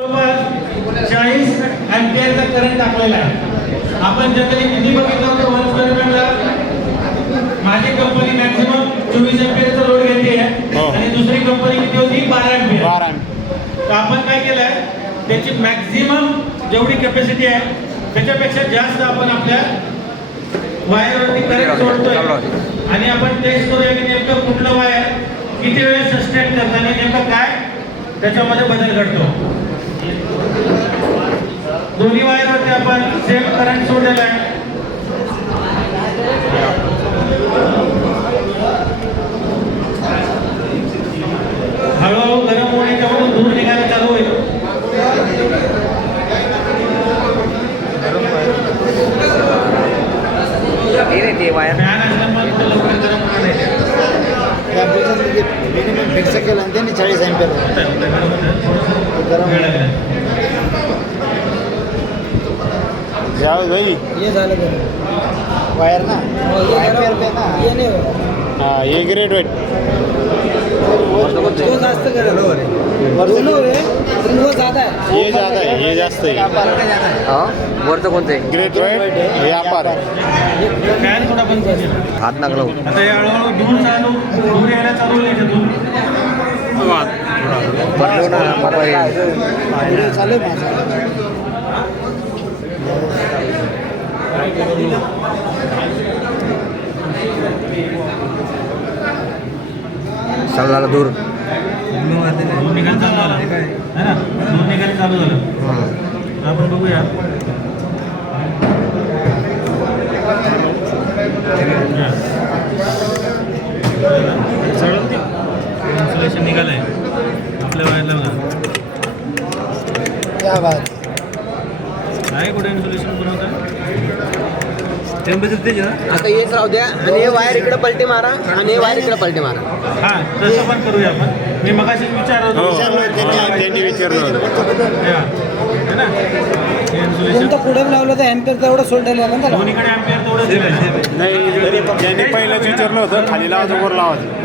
40 अँपिअरचा करंट टाकलेला आहे. आपण जनरली किती बघितलं होतं 1 स्क्वेअर मीटरला माझी कंपनी मॅक्सिमम 24 अँपिअरचा लोड घेते आणि दुसरी कंपनी किती होती 12 अँपिअर. तर आपण काय केलंय त्याची मॅक्सिमम जेवढी कॅपॅसिटी आहे त्याच्यापेक्षा जास्त आपण आपल्या वायरवरती करंट सोडतोय आणि आपण टेस्ट करूया की नेमकं कुठलं वायर किती वेळ सस्टेन करताना नेमकं काय त्याच्यामध्ये बदल घडतो. दोन्ही वायरवरती आपण सेम करंट सोडलेला आहे. हळूहळू गरम होऊन याच्यामधून धूर निघायला चालू होईल. फॅन असल्यामुळे लवकर गरम होणार नाही. फिक्स केलं आणि त्यांनी 40 अँपिअर गरम भाई ये झालं बरं वायर ना अँपिअर पे ना ये नाही हाँ ये ग्रेड वेट तो जास्त करेल दोनों है वो ज़्यादा है ये ज़्यादा है ये जास्त है हां वरचं कोणतं आहे ग्रेड वेट हे अपार आहे. फॅन थोडा बंद करेल. हात लागला आता हे हळूहळू धूर यायला चालू होईल याच्यातून. पडलो ना मोबाईल चालू आहे माझा चालू झाला दूर धूर निघायला चालू झालं है ना. धूर निघायला चालू झालं. आपण बघूया इन्सुलेशन निघालंय आपल्या वायरला बघा. क्या बात आहे कुठे इन्सुलेशन बनवता आता हेच राहू द्या आणि हे वायर इकडे पलटी मारा आणि हे वायर इकडे पलटी मारा. हां तसं पण करूया आपण. मी मगाशीच विचारत होतो. त्यांनी विचारलं होतं. है ना हे इन्सुलेशन कोणतं पुढे लावलं तर अँपिअर तेवढं सोडलेलं आहे ना त्याला दोन्हीकडे अँपिअर तेवढं दिलं. नाही त्यांनी पहिलंच विचारलं होतं खाली लावायचं वर लावायचं.